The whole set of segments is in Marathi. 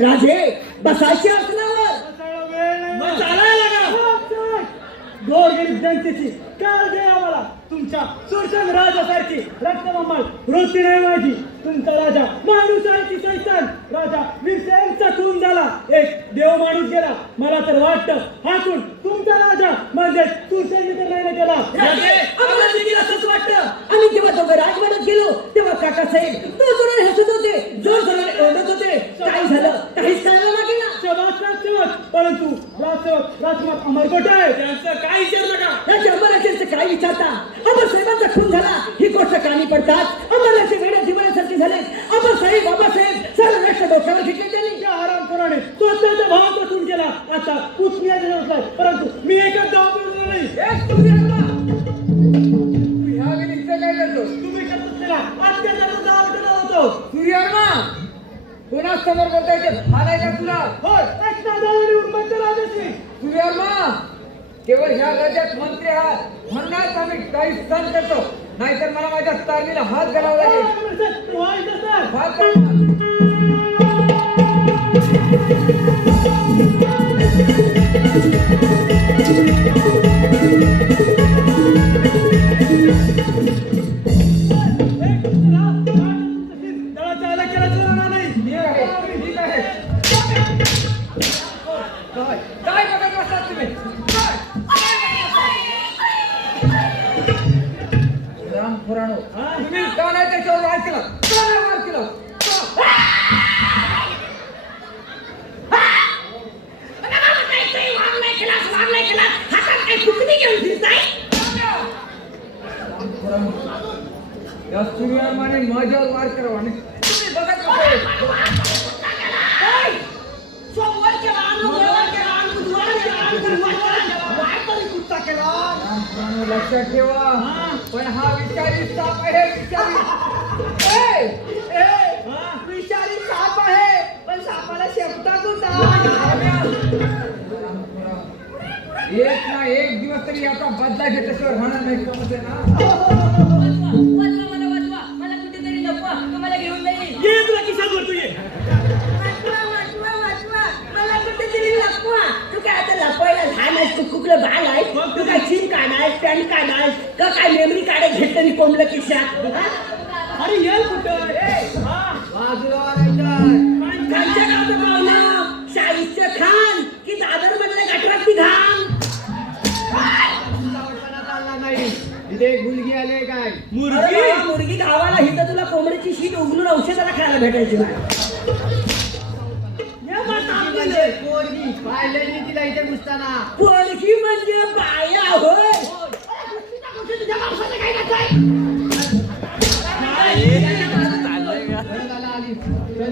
राजे बसायची असल्यावर मग चालायला लागा. गोरगरीब जनतेची काळजी आहे आम्हाला. तुमच्या सुरसन राजासारखी रक्तमंमल वृत्ती नाही माझी. तुमचा राजा माणूस आहे की सैतान? राजा मिरसेनचा खून झाला. एक देव माणूस गेला. मला तर वाटतं हा खून तुमचा राजा म्हणजे सुरसेन तर नाही ना गेला आम्हाला असंच वाटतं. आम्ही जेव्हा दोघं राजवाड्यात गेलो तेव्हा काका साहेब तो राजसेवक राजकुमार अमरकोट आहे त्यांचं काय विचार नका राजे अंबराचे काय विचारता? अमर साहेबांचा खून झाला ही गोष्ट कानी पडतात. अंबराचे वेड्या दिवाळीसारखे झाले. अमर साहेब बाबासाहेब सर्व राष्ट्र डोक्यावर घेतले त्यांनी. त्या आरामखोराने स्वतःच्या भावाचा खून केला. आता पुतण्याचा व्यवसाय परंतु मी एकच दाव पेललो नाही एक तुम्ही ऐका. तू ह्या विनिकचं काय करतो तुम्ही शपथ केला. अत्याचाराचा दावा केला होतो. सूर्यवर्मा कोणाच समोर बोलताय ते. हालायला तुला. सूर्यवर्मा केवळ ह्या राज्यात मंत्री आहात. म्हणूनच आम्ही काही सण करतो. नाहीतर मला माझ्या तारमीला हात घालावा लागेल. राम खुराणो या सूर्यवर्माने माझ्यावर वार करावा आणि तुम्ही बघत बसले राम खुराणो लक्षात ठेवा. पण हा विचारी साप आहे विचारी ए! विषारी साप आहे पण सापाला शेपटा कुठा एक ना एक दिवस तरी याचा बदला घेतल्याशिवाय राहणार नाही समजते ना. कुठलं बाल आहेस तू काय चिन पॅन का काय मेमरी काढाय घेतलं कोंबलं खिशात हा? अरे ये कुठं? ए, हा. बाजूला शीट उघडून औषधाला खायला भेटायची पोरगी पाहिलेली तिला इथे घुसताना. पोरगी म्हणजे बाया होय.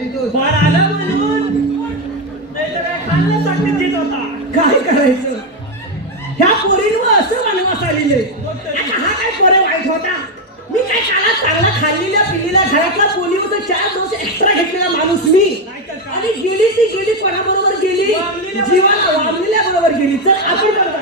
तू काय काय करायचं? ह्या पोरींवर असं वनवास आलेले आता हा काय पोरे वाईट होता मी काय काला चांगला खाल्लेल्या पिल्लेल्या घरातला पोली होतं चार डोस एक्स्ट्रा घेतलेला माणूस मी. आणि गेली ती गेली कोणाबरोबर गेली? जीवाला वागलेल्या बरोबर गेली. तर आपण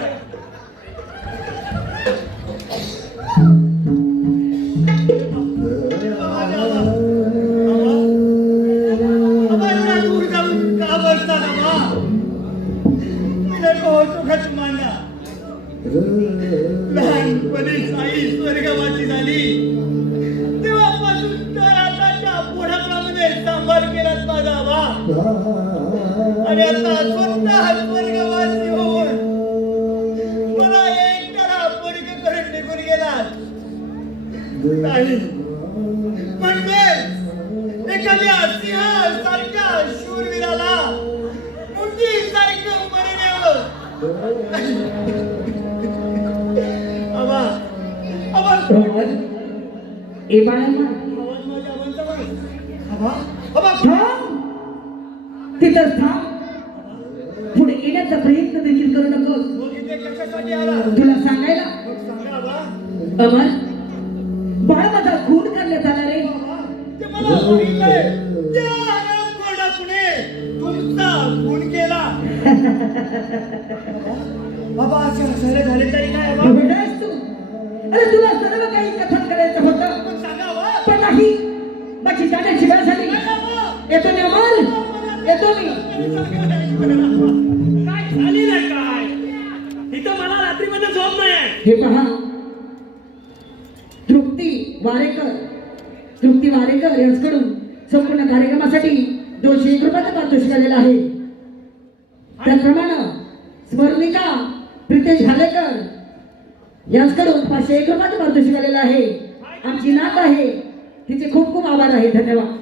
नाही. म्हणजे एखाद्या सिंहासारख्या शूरवीराला मुंडीसारखं मरण यावं आबा आबा. ए थांब. तिथं थांब. पुढे येण्याचा प्रयत्न देखील करू नकोस. मग तुला सांगायला. मग अमर बाळ माझा खून करण्यात आला रे बाबा, ते मला बघितलंय त्या हरामखोरा पुणे. तुमचा खून केला. बाबा असं झालं झाले तरी काय आहेस तू अरे तुला सर्व काही कथन करायचं होतं. पण सांगावं पण नाही. बाकी जाण्याची वेळ झाली. येतो मी अमोल? येतो मी. काय झाली नाही काय? इथं मला रात्रीमध्ये झोप नाही हे पहा. तृप्ती वारेकर. तृप्ती वारेकर यांच्याकडून संपूर्ण कार्यक्रमासाठी दोनशे एक रुपयाचा पारितोषिक आलेलं आहे. त्याचप्रमाणे स्मरणिका प्रितेश हालेकर यांच्याकडून पाचशे एक रुपयाचं पारितोषिक आलेलं आहे. आमची नात आहे. तिचे खूप खूप आभार आहे. धन्यवाद.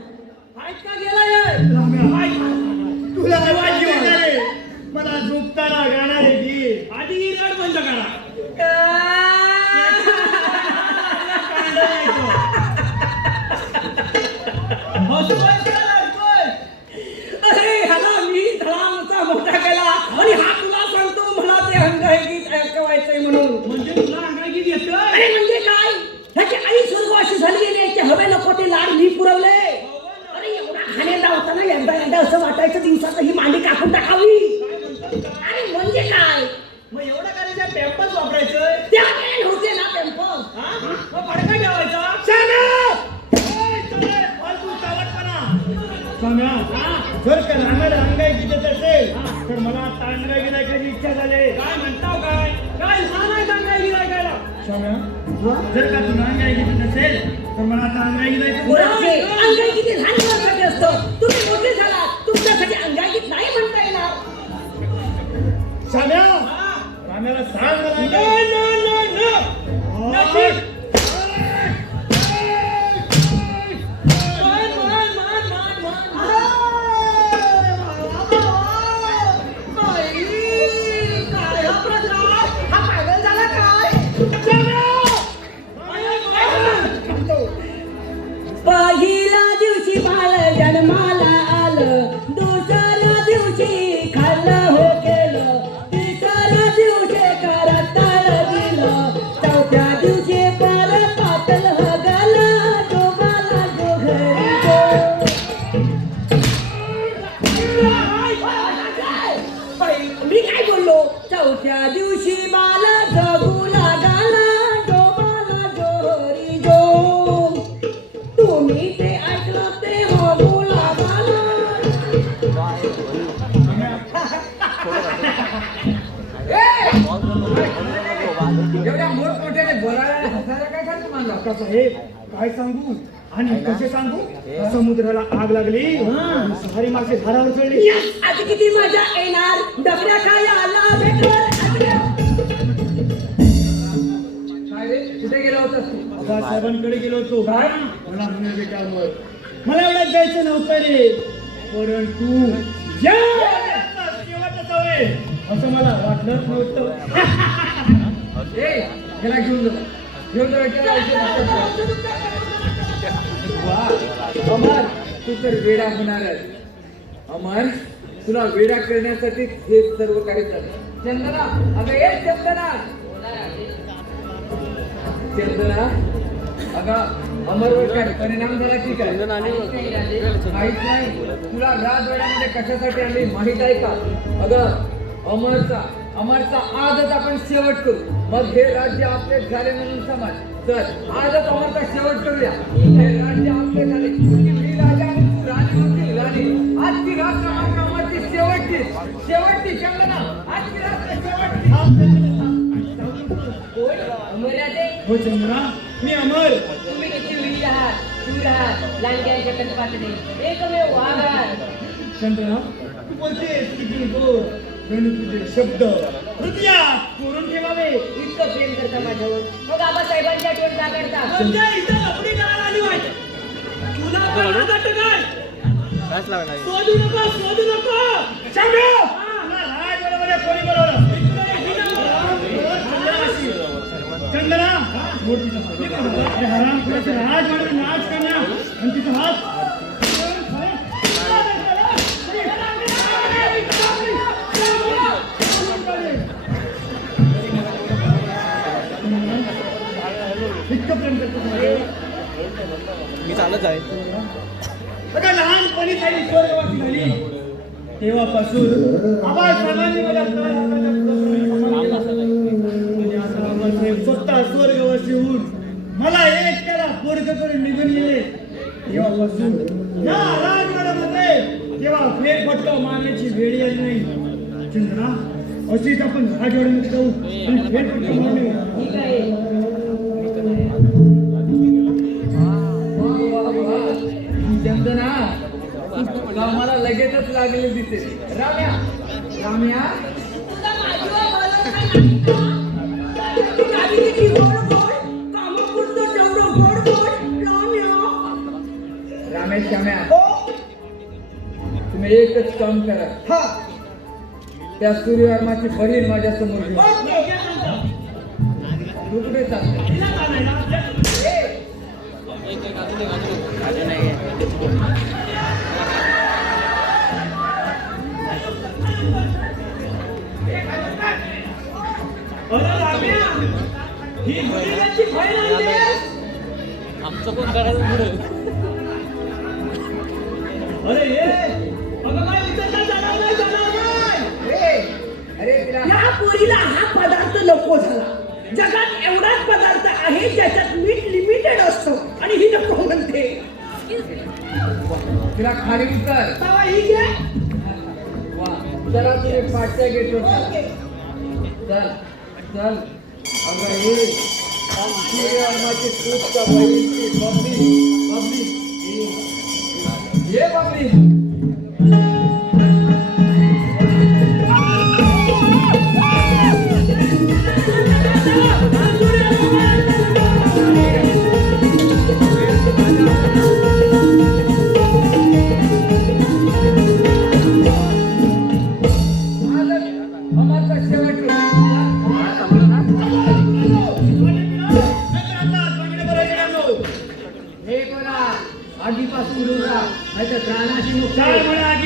तुला मला झोपताना जर का तुला अंगाई देत असेल तर मला आता अंगाई अंगाई किती लहान मुलांसाठी असतं. तुम्ही मोठे झालात. तुमच्यासाठी अंगाईगीत नाही म्हणता येणार. सम्या? राम्याला सांग मी काय बोललो चौथ्या दिवशी बाला जगू लागाला डोबाला जोरी जो तुम्ही ते ऐकलं ते होऊ लागाला एवढ्या मोठमोठ्याने बोलायला हसायला काय करतो माझा आता साहेब काय सांगू? आणि कसे सांगू? समुद्राला आग लागली. सहारी मासे धारावर चढली. आता किती मजा येणार? डबऱ्या काय आला कुठे गेला होतास तू? आबा साहेबांकडे गेलो होतो. काय? मला एवढ्यात जायचं नव्हतं रे परंतु असं मला वाटलंच नव्हतं. घेऊन जा. घेऊन जा अमर तू तर वेडा होणार आहे अमर तुला वेडा करण्यासाठी हे सर्व काही झालं. चंदना अगं ये चंदना. चंदना अगं अमरवर काय परिणाम झाला की काय? माहीत नाही. तुला रात वेळामध्ये कशासाठी आली माहीत आहे का? अगं अमरचा अमरचा आजच आपण शेवट करू. मग हे राज्य आपले झाले म्हणून समज. तर आजच अमरचा शेवट करूया. हे राज्य आपले शेवटची रात्र शेवटची. अमराजे हो चंद्रा. मी अमर. तुम्ही किती वीर आहात शूर आहात लांडग्यांच्या कल्पातले एकमेव वाघ आहात चंद्रा तू बोलतेस किती गोड गणपतीचे शब्द. हृदयात कोरून ठेवावे. इतकं प्रेम करता माझ्यावर. मग आबासाहेबांची आठवण का करता तुला काय वाटतं काय शोधू नको शोधू नको. अरे हराम खुराचे राज बरोबर नाच करण्या आणि तिचा हात मी चालत आहे बघा लहानपणी त्यांनी स्वर्गवासी झाली तेव्हापासून आवाज सर्वांनी स्वतः स्वर्गवासी होऊन मला एक त्याला पोरग करून निघून गेले. तेव्हापासून या राजगडामध्ये तेव्हा फेरफटका मारण्याची वेळ आली नाही चंद्रा अशीच आपण राजवाड्यामध्ये जाऊ आणि फेरफटका मारणे. कामापुरतं तेवढं गोड गोड, राम्या. राम्या. श्याम्या हो, तुम्ही एकच काम करा. हा, त्या सूर्यवर्माची बहीण माझ्यासमोर घेऊन कुठे चालते ही मुलीची बहीण आणलीस? अरे ये या पोरीला हा पदार्थ नको झाला. जगात एवढाच पदार्थ आहे ज्याच्यात मीठ लिमिटेड असतं आणि ही नको म्हणते. तिला खाली उतर. बाबा ही घे जरा तुझे पाठच्या गेट ओके. चल चल. अगं हे सूर्यवर्माची तूच का बहीणची बबली बबली. ये. ये बबली आजच अमाचा आधीपासून दूर राहा नाहीतर प्राणाची काय नुकसान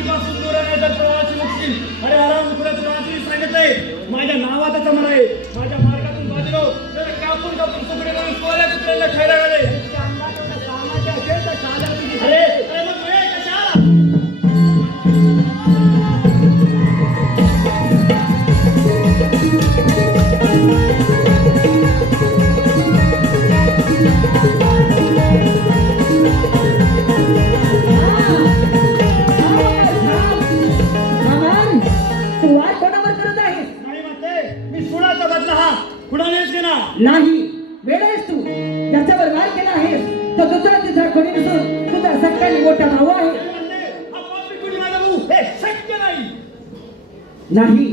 नाही.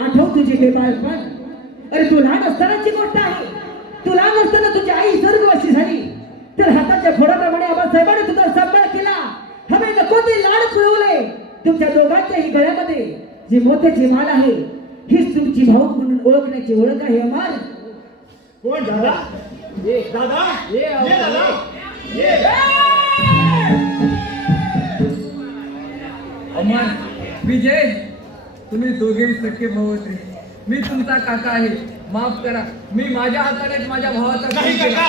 आठव तुझे हे बाळपण अरे तू लहान असतानाची गोष्ट आहे. तू लहान असताना तुझी आई स्वर्गवासी झाली. तर हाताच्या खोडाप्रमाणे आबासाहेबांनी तुझा सांभाळ केला. हवे नको ते लाड पुरवले. तुमच्या दोघांच्याही गळ्यामध्ये जी मोत्याची माल आहे हीच तुमची भाऊ म्हणून ओळखण्याची ओळख आहे अमार. कोण दादा? ये. दादा? ये, ये दादा? ये. अमर विजय. तुम्ही दोघेही सख्खे भाऊ होते. मी तुमचा काका आहे. माफ करा. मी माझ्या हाताने माझ्या भावाचा नाही खून केला.